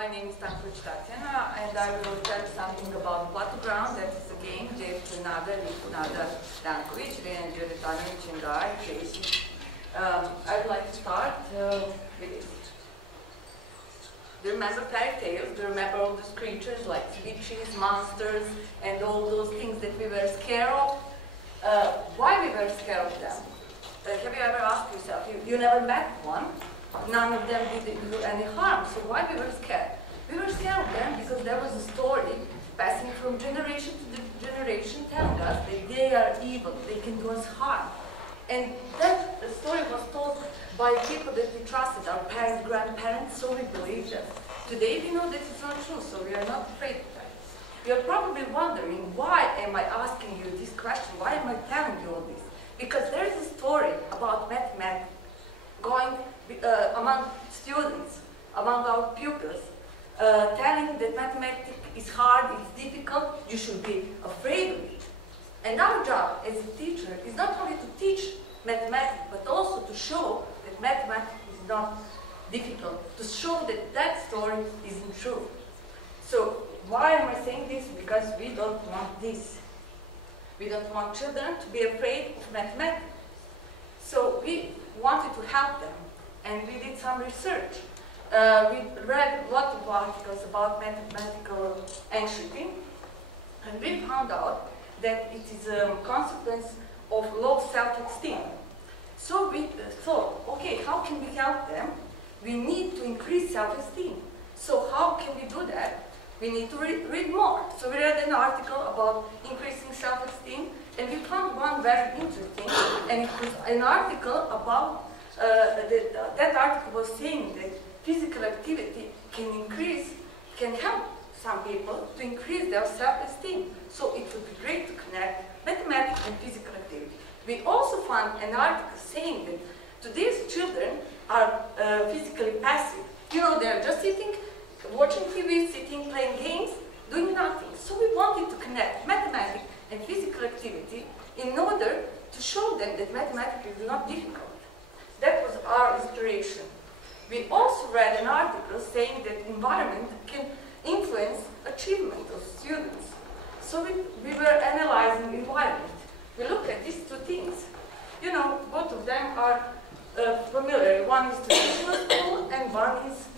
My name is Tankovic Tatjana, and I will tell you something about Platogram. That is a game with Nada, Nada Tankovic, Rena Djuretonovic, and I, Casey. I'd like to start with this. Do you remember fairy tales? Do you remember all those creatures like witches, monsters, and all those things that we were scared of? Why we were scared of them? Have you ever asked yourself? You never met one. None of them did you any harm. So why we were scared? We were scared of them because there was a story passing from generation to generation telling us that they are evil, they can do us harm. And that story was told by people that we trusted, our parents, grandparents, so we believed them. Today we know that it's not true, so we are not afraid of that. You're probably wondering, why am I asking you this question? Why am I telling you all this? Because there is a story about mathematics going among students, among our pupils, telling that mathematics is hard, it's difficult, you should be afraid of it. And our job as a teacher is not only to teach mathematics, but also to show that mathematics is not difficult, to show that that story isn't true. So why am I saying this? Because we don't want this. We don't want children to be afraid of mathematics. So we wanted to help them, and we did some research. We read a lot of articles about mathematical anxiety, and we found out that it is a consequence of low self-esteem. So we thought, okay, how can we help them? We need to increase self-esteem. So how can we do that? We need to read more. So we read an article about increasing self-esteem, and we found one very interesting, and it was an article about, that article was saying that physical activity can help some people to increase their self-esteem. So it would be great to connect mathematics and physical activity. We also found an article saying that today's children are physically passive. You know, they're just sitting, watching TV, sitting, playing games, doing nothing. So we wanted to connect mathematics and physical activity in order to show them that mathematics is not difficult. That was our inspiration. We also read an article saying that environment can influence achievement of students. So we were analyzing environment. We looked at these two things. You know, both of them are familiar. One is traditional school and one is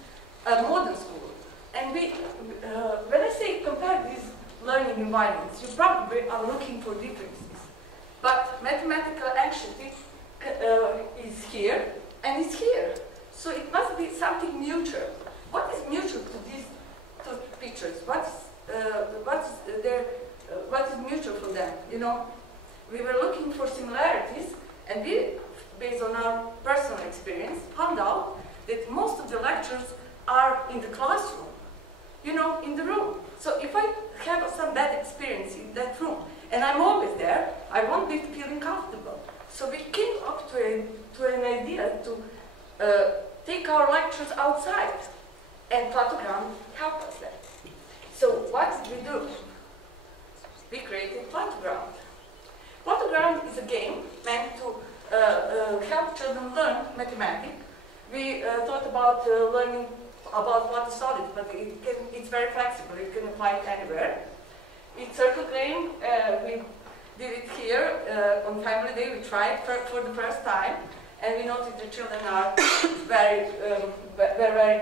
modern school. And when I say compare these learning environments, you probably are looking for differences. But mathematical anxiety is here and is here. So it must be something mutual. What is mutual to these two pictures? What is mutual for them? You know, we were looking for similarities, and we, based on our personal experience, found out that most of the lectures are in the classroom. You know, in the room. So if I have some bad experience in that room, and I'm always there, I won't be feeling comfortable. So we came up to an idea to take our lectures outside, and Platogram helped us there. So what did we do? We created Platogram. Platogram is a game meant to help children learn mathematics. We thought about learning about Plato solids, but it's very flexible. You can apply it anywhere. It's circle game. We did it here on Family Day. We tried for the first time, and we noticed the children are very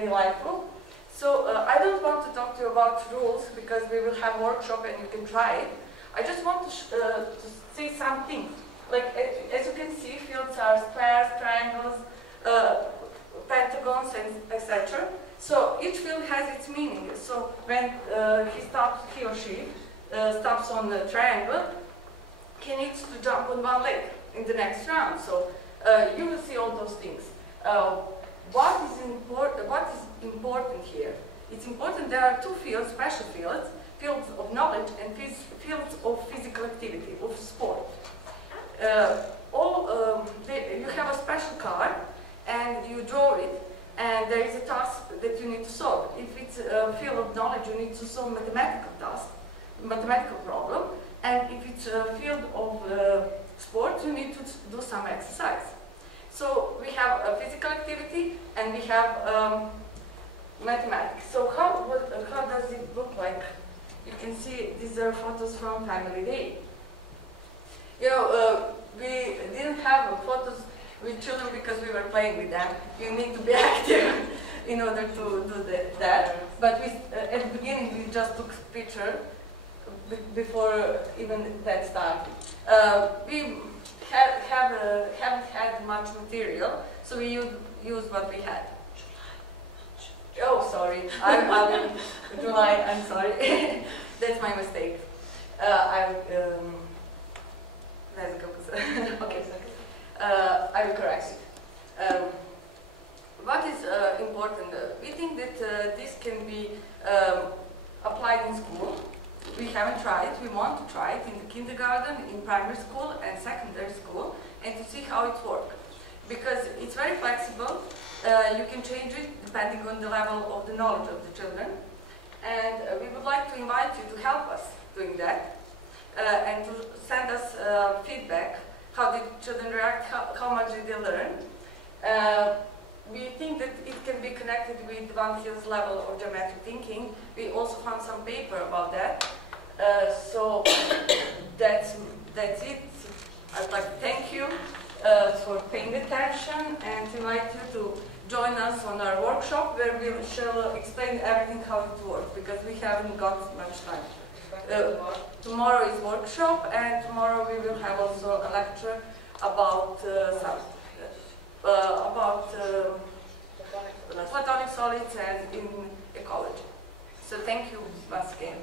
delightful. So I don't want to talk to you about rules because we will have a workshop and you can try it. I just want to say something. Like as you can see, fields are squares, triangles, pentagons, and etc. So each field has its meaning. So when he or she stops on the triangle, he needs to jump on one leg in the next round. So you will see all those things. What is important here? It's important there are two fields, special fields, fields of knowledge and fields of physical activity, of sport. You have a special card and you draw it, and there is a task that you need to solve. If it's a field of knowledge, you need to solve mathematical task, mathematical problem, and if it's a field of sport, you need to do some exercise. So we have a physical activity and we have mathematics. So how does it look like? You can see these are photos from Family Day. You know, we didn't have photos with children because we were playing with them. You need to be active in order to do that. But at the beginning, we just took a picture before even that started. We haven't had much material, so we used what we had. Oh, sorry. I'm July. I'm sorry. That's my mistake. Okay. I will correct it. What is important? We think that this can be applied in school. We haven't tried. We want to try it in the kindergarten, in primary school, and secondary school, and to see how it works. Because it's very flexible. You can change it depending on the level of the knowledge of the children. And we would like to invite you to help us doing that and to send us feedback. How did children react? How much did they learn? We think that it can be connected with Van Hill's level of geometric thinking. We also found some paper about that. So that's it. I'd like to thank you for paying attention and invite you to join us on our workshop where we shall explain everything how it works, because we haven't got much time. Tomorrow is workshop, and tomorrow we will have also a lecture about platonic solids and in ecology. So thank you once again.